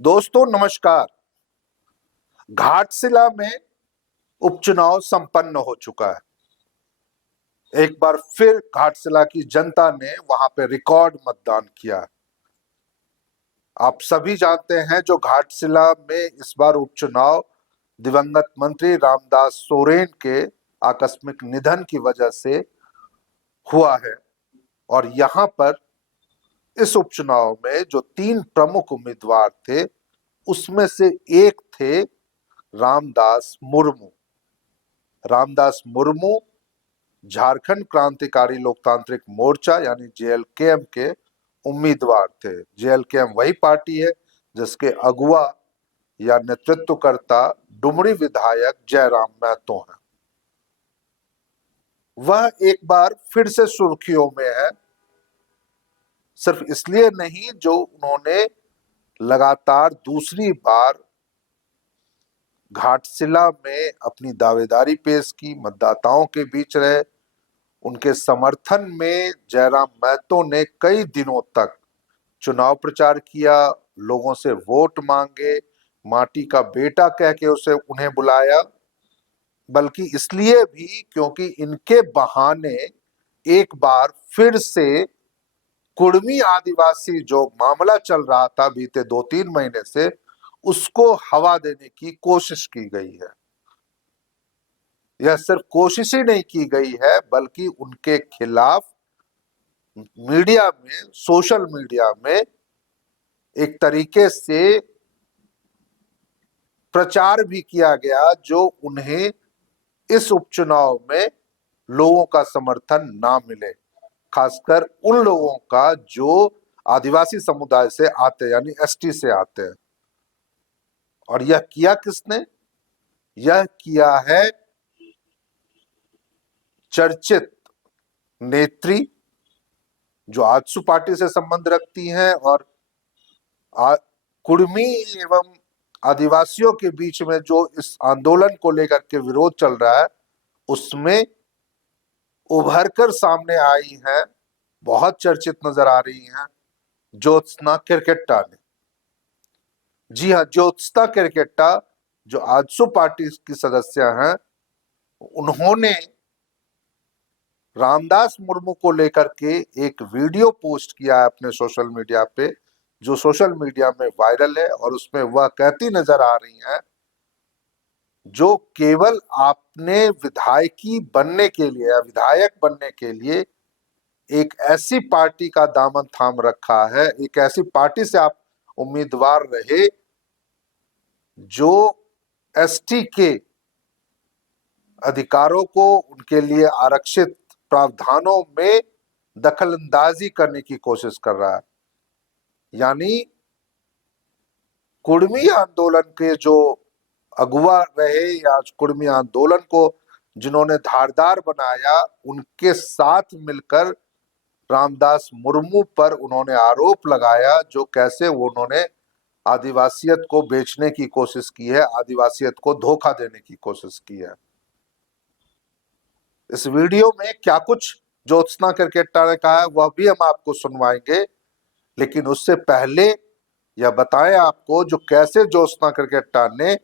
दोस्तों नमस्कार। घाटशिला में उपचुनाव संपन्न हो चुका है। एक बार फिर घाटशिला की जनता ने वहां पे रिकॉर्ड मतदान किया। आप सभी जानते हैं जो घाटशिला में इस बार उपचुनाव दिवंगत मंत्री रामदास सोरेन के आकस्मिक निधन की वजह से हुआ है। और यहाँ पर इस उपचुनाव में जो 3 प्रमुख उम्मीदवार थे उसमें से एक थे रामदास मुर्मू। रामदास मुर्मू झारखंड क्रांतिकारी लोकतांत्रिक मोर्चा यानी जेएलकेएम के उम्मीदवार थे। जेएलकेएम वही पार्टी है जिसके अगुवा या नेतृत्वकर्ता डुमरी विधायक जयराम महतो हैं। वह एक बार फिर से सुर्खियों में है, सिर्फ इसलिए नहीं जो उन्होंने लगातार दूसरी बार घाटशिला में अपनी दावेदारी पेश की, मतदाताओं के बीच रहे। उनके समर्थन में जयराम महतो ने कई दिनों तक चुनाव प्रचार किया, लोगों से वोट मांगे, माटी का बेटा कह के उन्हें बुलाया। बल्कि इसलिए भी क्योंकि इनके बहाने एक बार फिर से कुड़मी आदिवासी जो मामला चल रहा था बीते 2-3 महीने से, उसको हवा देने की कोशिश की गई है। यह सिर्फ कोशिश ही नहीं की गई है बल्कि उनके खिलाफ मीडिया में, सोशल मीडिया में एक तरीके से प्रचार भी किया गया जो उन्हें इस उपचुनाव में लोगों का समर्थन ना मिले, खासकर उन लोगों का जो आदिवासी समुदाय से आते हैं यानी एसटी से आते हैं। और यह किया किसने? यह किया है चर्चित नेत्री जो आजसू पार्टी से संबंध रखती हैं और कुड़मी एवं आदिवासियों के बीच में जो इस आंदोलन को लेकर के विरोध चल रहा है उसमें उभरकर सामने आई हैं, बहुत चर्चित नजर आ रही हैं ज्योत्सना केरकेट्टा ने। जी हाँ, ज्योत्सना केरकेट्टा जो आजसू पार्टी की सदस्य हैं, उन्होंने रामदास मुर्मू को लेकर के एक वीडियो पोस्ट किया है अपने सोशल मीडिया पे, जो सोशल मीडिया में वायरल है। और उसमें वह कहती नजर आ रही हैं, जो केवल आपने विधायकी बनने के लिए या विधायक बनने के लिए एक ऐसी पार्टी का दामन थाम रखा है, एक ऐसी पार्टी से आप उम्मीदवार रहे जो एसटी के अधिकारों को, उनके लिए आरक्षित प्रावधानों में दखलंदाजी करने की कोशिश कर रहा है। यानी कुड़मी आंदोलन के जो अगुवा रहे या कुड़मी आंदोलन को जिन्होंने धारदार बनाया, उनके साथ मिलकर रामदास मुर्मू पर उन्होंने आरोप लगाया जो कैसे उन्होंने आदिवासियत को बेचने की कोशिश की है, आदिवासियत को धोखा देने की कोशिश की है। इस वीडियो में क्या कुछ ज्योत्सना केरकेट्टा ने कहा है वह भी हम आपको सुनवाएंगे, लेकिन उससे पहले यह बताएं आपको जो कैसे ज्योत्सना केरकेट्टा ने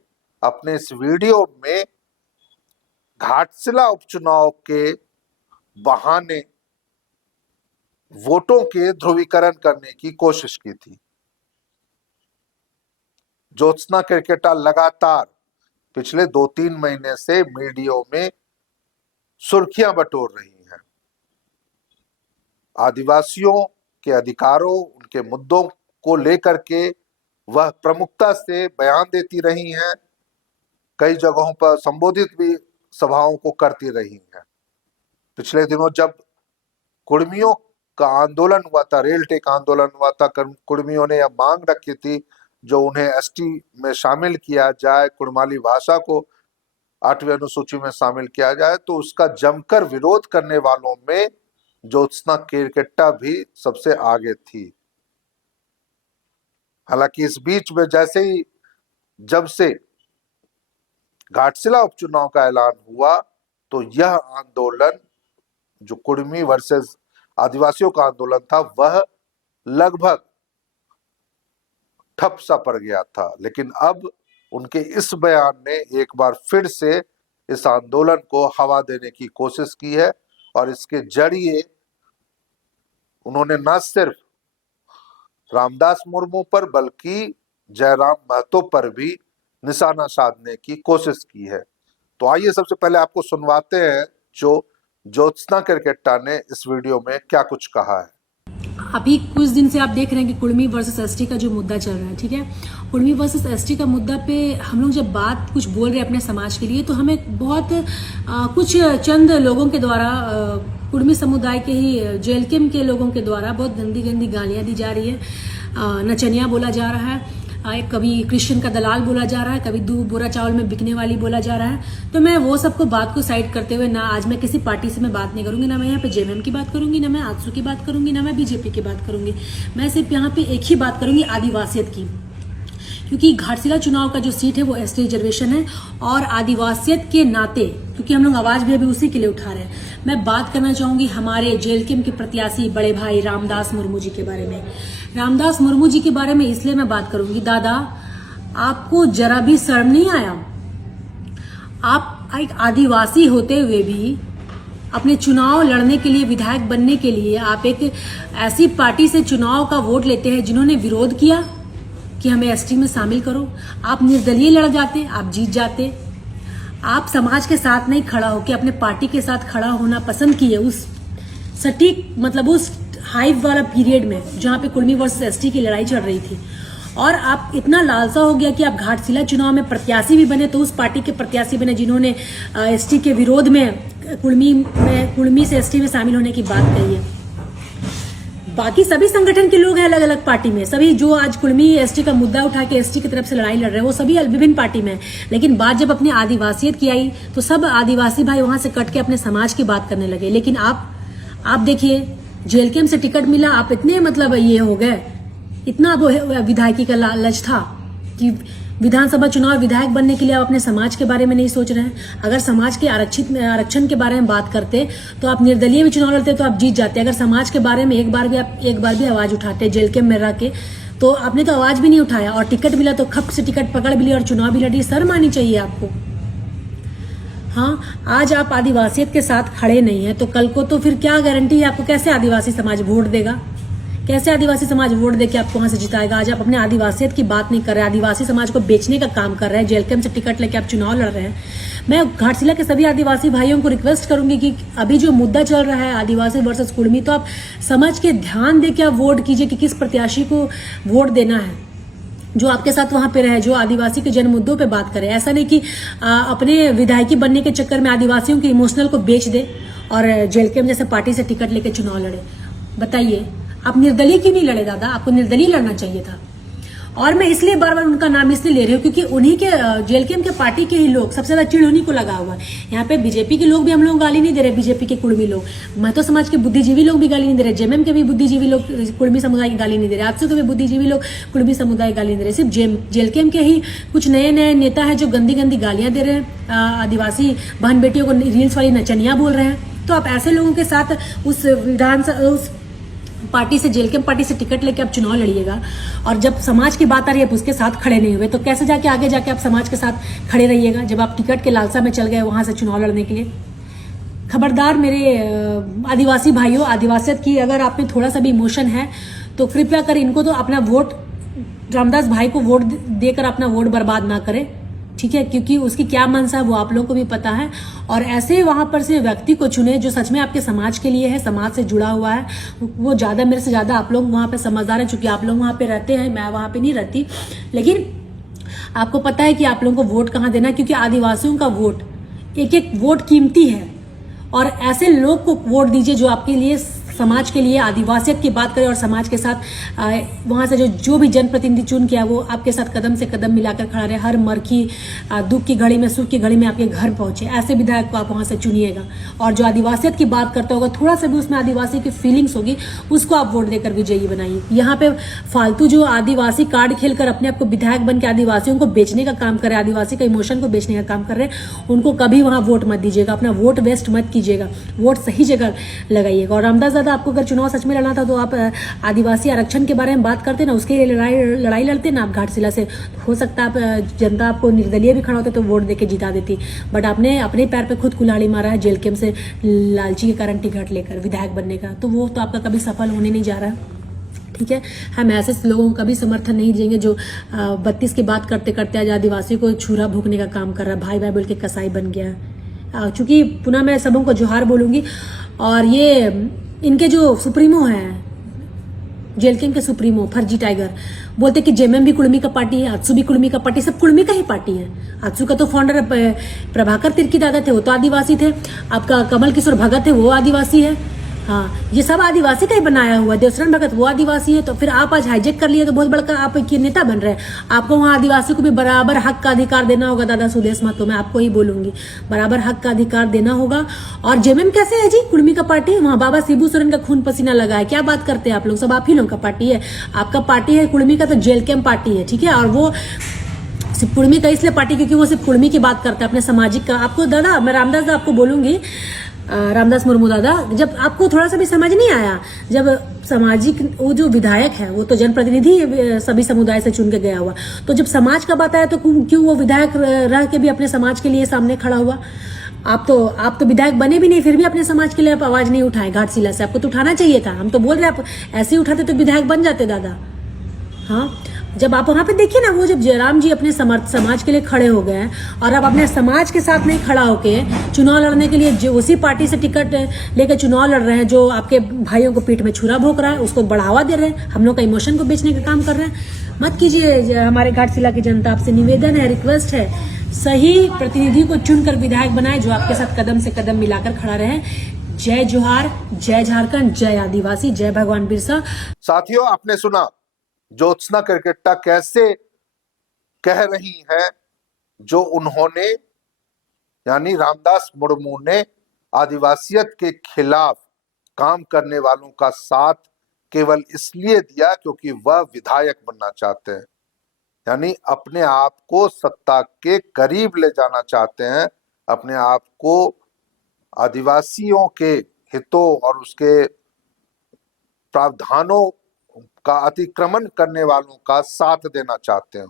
अपने इस वीडियो में घाटशिला उपचुनाव के बहाने वोटों के ध्रुवीकरण करने की कोशिश की थी। ज्योत्सना केरकेट्टा लगातार पिछले 2-3 महीने से मीडिया में सुर्खियां बटोर रही हैं। आदिवासियों के अधिकारों, उनके मुद्दों को लेकर के वह प्रमुखता से बयान देती रही हैं, कई जगहों पर संबोधित भी सभाओं को करती रही हैं। पिछले दिनों जब कुड़मियों का आंदोलन हुआ था, रेल टेक आंदोलन हुआ था, कुड़मियों ने यह मांग रखी थी जो उन्हें एसटी में शामिल किया जाए, कुड़माली भाषा को 8वीं अनुसूची में शामिल किया जाए, तो उसका जमकर विरोध करने वालों में ज्योत्सना केरकेट्टा भी सबसे आगे थी। हालांकि इस बीच में जैसे ही जब से घाटशिला उपचुनाव का ऐलान हुआ तो यह आंदोलन जो कुड़मी वर्सेस आदिवासियों का आंदोलन था वह लगभग ठप सा पड़ गया था। लेकिन अब उनके इस बयान ने एक बार फिर से इस आंदोलन को हवा देने की कोशिश की है और इसके जरिए उन्होंने न सिर्फ रामदास मुर्मू पर बल्कि जयराम महतो पर भी निशाना साधने की कोशिश की है। तो आइए सबसे पहले आपको सुनवाते हैं जो ज्योत्सना केरकेट्टा ने इस वीडियो में क्या कुछ कहा है। अभी कुछ दिन से आप देख रहे हैं कि कुर्मी वर्सेस एसटी का जो मुद्दा चल रहा है, ठीक है। कुर्मी वर्सेस एसटी का मुद्दा पे हम लोग जब बात कुछ बोल रहे हैं अपने समाज के लिए, तो हमें बहुत कुछ चंद लोगों के द्वारा कुर्मी समुदाय के ही जेएलकेएम के लोगों के द्वारा बहुत गंदी गंदी गालियां दी जा रही है, नचनिया बोला जा रहा है, कभी क्रिश्चियन का दलाल बोला जा रहा है, कभी दूध बोरा चावल में बिकने वाली बोला जा रहा है। तो मैं वो सबको बात को साइड करते हुए, ना आज मैं किसी पार्टी से मैं बात नहीं करूंगी, ना मैं यहाँ पे जेएमएम की बात करूंगी, ना मैं आजसू की बात करूंगी, ना मैं बीजेपी की बात करूंगी। मैं सिर्फ यहाँ पे एक ही बात करूंगी, आदिवासियत की, क्योंकि घाटशिला चुनाव का जो सीट है वो एसटी रिजर्वेशन है और आदिवासियत के नाते, क्योंकि हम लोग आवाज भी अभी उसी के लिए उठा रहे हैं, मैं बात करना चाहूंगी हमारे जेएलकेएम के प्रत्याशी बड़े भाई रामदास मुर्मू जी के बारे में। रामदास मुर्मू जी के बारे में इसलिए मैं बात करूंगी, दादा आपको जरा भी शर्म नहीं आया? आप एक आदिवासी होते हुए भी अपने चुनाव लड़ने के लिए, विधायक बनने के लिए आप एक ऐसी पार्टी से चुनाव का वोट लेते हैं जिन्होंने विरोध किया कि हमें एसटी में शामिल करो। आप निर्दलीय लड़ जाते, आप जीत जाते। आप समाज के साथ नहीं खड़ा होकर अपने पार्टी के साथ खड़ा होना पसंद किए उस सटीक, मतलब उस हाइप वाला पीरियड में जहां पे कुर्मी वर्सेस एसटी की लड़ाई चल रही थी। और आप इतना लालसा हो गया कि आप घाटशिला चुनाव में प्रत्याशी भी बने, तो उस पार्टी के प्रत्याशी बने जिन्होंने एसटी के विरोध में कुर्मी से एसटी में शामिल होने की बात कही है। बाकी सभी संगठन के लोग हैं अलग अलग पार्टी में, सभी जो आज कुर्मी एसटी का मुद्दा उठा के एसटी की तरफ से लड़ाई लड़ रहे हैं वो सभी विभिन्न पार्टी में। लेकिन बात जब अपनी आदिवासियत की आई तो सब आदिवासी भाई वहां से कट के अपने समाज की बात करने लगे। लेकिन आप देखिए, जेएलकेएम से टिकट मिला, आप इतने मतलब ये हो गए, इतना वो विधायकी का लालच था कि विधानसभा चुनाव विधायक बनने के लिए आप अपने समाज के बारे में नहीं सोच रहे हैं। अगर समाज के आरक्षण के बारे में बात करते तो आप निर्दलीय भी चुनाव लड़ते तो आप जीत जाते। अगर समाज के बारे में एक बार भी आवाज उठाते जेएलकेएम में रह के, तो आपने तो आवाज भी नहीं उठाया और टिकट मिला तो खप से टिकट पकड़ भी ली और चुनाव भी लड़ी। शर्म आनी चाहिए आपको। हाँ, आज आप आदिवासियत के साथ खड़े नहीं है तो कल को तो फिर क्या गारंटी है आपको कैसे आदिवासी समाज वोट देगा? कैसे आदिवासी समाज वोट देके आपको वहां से जिताएगा? आज आप अपने आदिवासियत की बात नहीं कर रहे, आदिवासी समाज को बेचने का काम कर रहे हैं। जेएलकेएम से टिकट लेके आप चुनाव लड़ रहे हैं। मैं घाटशिला के सभी आदिवासी भाइयों को रिक्वेस्ट करूंगी कि अभी जो मुद्दा चल रहा है आदिवासी वर्सेस कुर्मी, तो आप समझ के ध्यान दे के आप वोट कीजिए कि किस प्रत्याशी को वोट देना है, जो आपके साथ वहां पे रहे, जो आदिवासी के जन मुद्दों पे बात करे। ऐसा नहीं कि अपने विधायकी बनने के चक्कर में आदिवासियों के इमोशनल को बेच दे और जेएलकेएम जैसे पार्टी से टिकट लेके चुनाव लड़े। बताइए, आप निर्दलीय क्यों नहीं लड़े दादा? आपको निर्दलीय लड़ना चाहिए था। और मैं इसलिए बार बार उनका नाम इसलिए ले रही हूँ क्योंकि उन्हीं के जेएलकेएम के पार्टी के ही लोग सबसे ज्यादा चिड़ उन्हीं को लगा हुआ है। यहाँ पे बीजेपी के लोग भी हम लोग गाली नहीं दे रहे, बीजेपी के कुर्मी लोग, महतो समाज के बुद्धिजीवी लोग भी गाली नहीं दे रहे, जेएमएम के भी बुद्धिजीवी लोग कुर्मी समुदाय की गाली नहीं दे रहे, आजसू के भी बुद्धिजीवी लोग कुर्मी समुदाय गाली नहीं दे रहे। सिर्फ जेएलकेएम के ही कुछ नए नेता है जो गंदी गंदी गालियां दे रहे हैं, आदिवासी बहन बेटियों को रील्स वाली नचनिया बोल रहे हैं। तो आप ऐसे लोगों के साथ उस पार्टी से, जेएलकेएम पार्टी से टिकट लेके आप चुनाव लड़िएगा और जब समाज की बात आ रही है आप उसके साथ खड़े नहीं हुए तो कैसे जाके आगे जाके आप समाज के साथ खड़े रहिएगा जब आप टिकट के लालसा में चल गए वहां से चुनाव लड़ने के लिए। खबरदार मेरे आदिवासी भाइयों, आदिवासियत की अगर आप में थोड़ा सा भी इमोशन है तो कृपया कर इनको तो अपना वोट, रामदास भाई को वोट देकर अपना वोट बर्बाद ना करें, ठीक है? क्योंकि उसकी क्या मनसा है वो आप लोगों को भी पता है। और ऐसे वहां पर से व्यक्ति को चुने जो सच में आपके समाज के लिए है, समाज से जुड़ा हुआ है। वो ज्यादा, मेरे से ज्यादा आप लोग वहां पे समझदार हैं, चूंकि आप लोग वहां पे रहते हैं, मैं वहां पे नहीं रहती, लेकिन आपको पता है कि आप लोगों को वोट कहाँ देना, क्योंकि आदिवासियों का वोट, एक एक वोट कीमती है। और ऐसे लोग को वोट दीजिए जो आपके लिए, समाज के लिए आदिवासियत की बात करें और समाज के साथ वहां से जो भी जनप्रतिनिधि चुन किया वो आपके साथ कदम से कदम मिलाकर खड़ा रहे, हर मरखी दुख की घड़ी में, सुख की घड़ी में आपके घर पहुंचे। ऐसे विधायक को आप वहां से चुनिएगा और जो आदिवासियत की बात करता होगा, थोड़ा सा भी उसमें आदिवासी की फीलिंग्स होगी, उसको आप वोट देकर विजयी बनाइए। यहाँ पे फालतू जो आदिवासी कार्ड खेलकर अपने आप को विधायक बन के आदिवासियों को बेचने का काम कर रहे, आदिवासी का इमोशन को बेचने का काम कर रहे, उनको कभी वहां वोट मत दीजिएगा, अपना वोट वेस्ट मत कीजिएगा, वोट सही जगह लगाइएगा। और रामदास दादा, आपको अगर चुनाव सच में लड़ना था तो आप आदिवासी आरक्षण के बारे में बात करते ना, उसके लिए लड़ाई लड़ते ना आप घाटशिला से। हो सकता है आप जनता आपको निर्दलीय भी खड़ा होते तो वोट देके जिता देती, बट आपने अपने पैर पे खुद कुल्हाड़ी मारा है जेल कैंप से लालची के कारण टिकट लेकर विधायक बनने का, तो वो तो आपका कभी सफल होने नहीं जा रहा है। ठीक है, हम ऐसे लोगों का भी समर्थन नहीं देंगे जो 32 की बात करते करते आज आदिवासी को छुरा भोंकने का काम कर रहा है, भाई भाई बोल के कसाई बन गया है। चूंकि पुनः मैं सबों को जोहार बोलूंगी, और ये इनके जो सुप्रीमो हैं, जेल कैंप के सुप्रीमो फर्जी टाइगर, बोलते कि जेएमएम भी कुर्मी का पार्टी है, आजसू भी कुर्मी का पार्टी, सब कुर्मी का ही पार्टी है। आजसू का तो फाउंडर प्रभाकर तिर्की दादा थे, वो तो आदिवासी थे। आपका कमल किशोर भगत है, वो आदिवासी है। हाँ, ये सब आदिवासी का ही बनाया हुआ। देवशरण भगत वो आदिवासी है, तो फिर आप आज हाईजेक कर लिए तो बहुत बड़का आप की नेता बन रहे हैं। आपको वहाँ आदिवासी को भी बराबर हक का अधिकार देना होगा। दादा सुदेश महतो, मैं आपको ही बोलूंगी, बराबर हक का अधिकार देना होगा। और जेएमएम कैसे है जी, कुर्मी का पार्टी? वहाँ बाबा शिबू सोरेन का खून पसीना लगा है, क्या बात करते हैं आप लोग? सब आप ही लोग का पार्टी है। आपका पार्टी है कुर्मी का, तो जेल कैंप पार्टी है, ठीक है। और वो सिर्फ कुर्मी का इसलिए पार्टी क्योंकि वो सिर्फ कुर्मी की बात करता है, अपने सामाजिक का। आपको दादा, मैं रामदास दादा आपको बोलूंगी, रामदास मुर्मू दादा, जब आपको थोड़ा सा भी समझ नहीं आया, जब सामाजिक वो जो विधायक है वो तो जनप्रतिनिधि सभी समुदाय से चुन के गया हुआ, तो जब समाज का बात आया तो क्यों वो विधायक रह के भी अपने समाज के लिए सामने खड़ा हुआ? आप तो विधायक बने भी नहीं, फिर भी अपने समाज के लिए आप आवाज नहीं उठाए घाटशिला से। आपको तो उठाना चाहिए था। हम तो बोल रहे आप ऐसे ही उठाते तो विधायक बन जाते दादा। हाँ, जब आप वहां पे देखिए ना, वो जब जयराम जी अपने समाज के लिए खड़े हो गए और अब अपने समाज के साथ नहीं खड़ा होके चुनाव लड़ने के लिए जो उसी पार्टी से टिकट लेकर चुनाव लड़ रहे हैं, जो आपके भाइयों को पीठ में छुरा भोंक रहा है, उसको बढ़ावा दे रहे हैं, हम लोग का इमोशन को बेचने का काम कर रहे हैं। मत कीजिए। हमारे घाटशिला की जनता आपसे निवेदन है, रिक्वेस्ट है, सही प्रतिनिधि को चुनकर विधायक बनाए जो आपके साथ कदम से कदम मिलाकर खड़ा रहे। जय जोहार, जय झारखंड, जय आदिवासी, जय भगवान बिरसा। साथियों, आपने सुना ज्योत्सना करकेट्टा कैसे कह रही है, जो उन्होंने यानी रामदास मुर्मू ने आदिवासियत के खिलाफ काम करने वालों का साथ केवल इसलिए दिया क्योंकि वह विधायक बनना चाहते हैं, यानी अपने आप को सत्ता के करीब ले जाना चाहते हैं, अपने आप को आदिवासियों के हितों और उसके प्रावधानों का अतिक्रमण करने वालों का साथ देना चाहते हैं।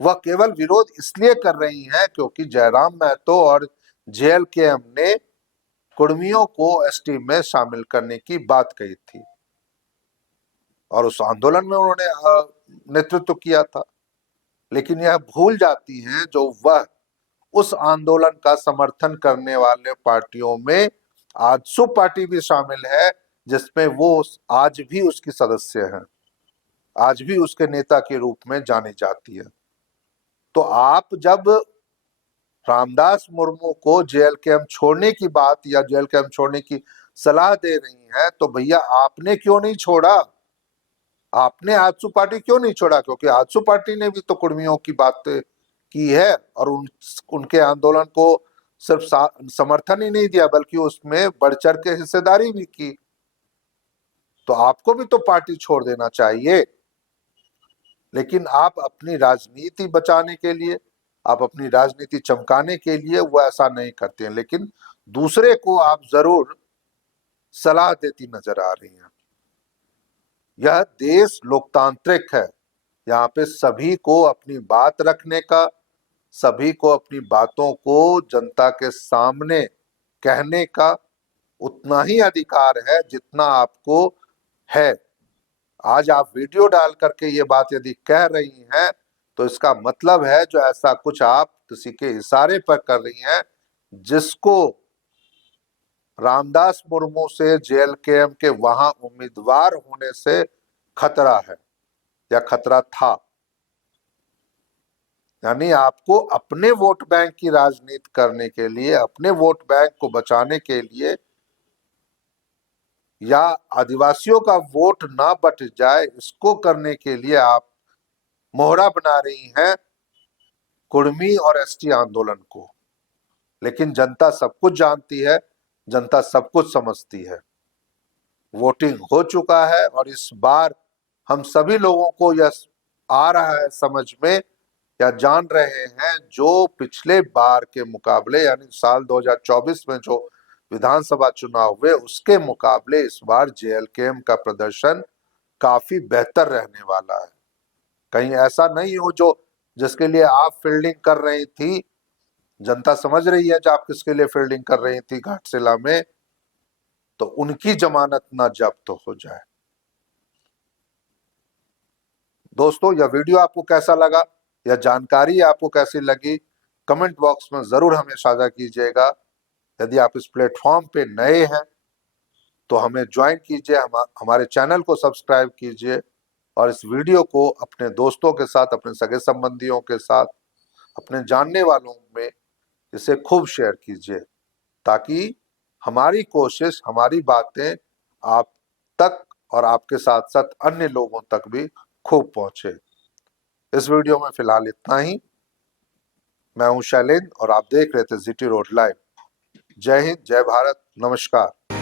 वह केवल विरोध इसलिए कर रही हैं क्योंकि जयराम महतो और जेएलकेएम ने कुर्मियों को एसटी में शामिल करने की बात कही थी और उस आंदोलन में उन्होंने नेतृत्व किया था। लेकिन यह भूल जाती हैं जो वह उस आंदोलन का समर्थन करने वाले पार्टियों में आजसू पार्टी भी शामिल है, जिसमें वो आज भी उसकी सदस्य हैं, आज भी उसके नेता के रूप में जानी जाती है। तो आप जब रामदास मुर्मू को जेएलकेएम छोड़ने की बात या जेएलकेएम छोड़ने की सलाह दे रही हैं, तो भैया आपने क्यों नहीं छोड़ा? आपने आजसू पार्टी क्यों नहीं छोड़ा? क्योंकि आजसू पार्टी ने भी तो कुर्मियों की बात की है और उनके आंदोलन को सिर्फ समर्थन ही नहीं दिया बल्कि उसमें बढ़ चढ़ के हिस्सेदारी भी की। तो आपको भी तो पार्टी छोड़ देना चाहिए। लेकिन आप अपनी राजनीति बचाने के लिए, आप अपनी राजनीति चमकाने के लिए वो ऐसा नहीं करते हैं, लेकिन दूसरे को आप जरूर सलाह देती नजर आ रही हैं। यह देश लोकतांत्रिक है, यहाँ पे सभी को अपनी बात रखने का, सभी को अपनी बातों को जनता के सामने कहने का उतना ही अधिकार है जितना आपको है। आज आप वीडियो डाल करके ये बात यदि कह रही हैं तो इसका मतलब है जो ऐसा कुछ आप किसी के इशारे पर कर रही हैं जिसको रामदास मुर्मू से जेएलकेएम के वहां उम्मीदवार होने से खतरा है या खतरा था। यानी आपको अपने वोट बैंक की राजनीति करने के लिए, अपने वोट बैंक को बचाने के लिए या आदिवासियों का वोट ना बट जाए, इसको करने के लिए आप मोहरा बना रही हैं कुर्मी और एसटी आंदोलन को। लेकिन जनता सब कुछ जानती है, जनता सब कुछ समझती है। वोटिंग हो चुका है और इस बार हम सभी लोगों को यह आ रहा है समझ में या जान रहे हैं, जो पिछले बार के मुकाबले यानी साल 2024 में जो विधानसभा चुनाव हुए उसके मुकाबले इस बार जेएलकेएम का प्रदर्शन काफी बेहतर रहने वाला है। कहीं ऐसा नहीं हो जो जिसके लिए आप फील्डिंग कर रही थी, जनता समझ रही है जो आप किसके लिए फील्डिंग कर रही थी घाटशिला में, तो उनकी जमानत ना जब्त हो जाए। दोस्तों, यह वीडियो आपको कैसा लगा, यह जानकारी आपको कैसी लगी, कमेंट बॉक्स में जरूर हमें साझा कीजिएगा। यदि आप इस प्लेटफॉर्म पे नए हैं तो हमें ज्वाइन कीजिए, हमारे चैनल को सब्सक्राइब कीजिए और इस वीडियो को अपने दोस्तों के साथ, अपने सगे संबंधियों के साथ, अपने जानने वालों में इसे खूब शेयर कीजिए, ताकि हमारी कोशिश, हमारी बातें आप तक और आपके साथ साथ अन्य लोगों तक भी खूब पहुंचे। इस वीडियो में फिलहाल इतना ही। मैं हूं शैलेंद्र और आप देख रहे थे जीटी रोड लाइव। जय हिंद, जय भारत, नमस्कार।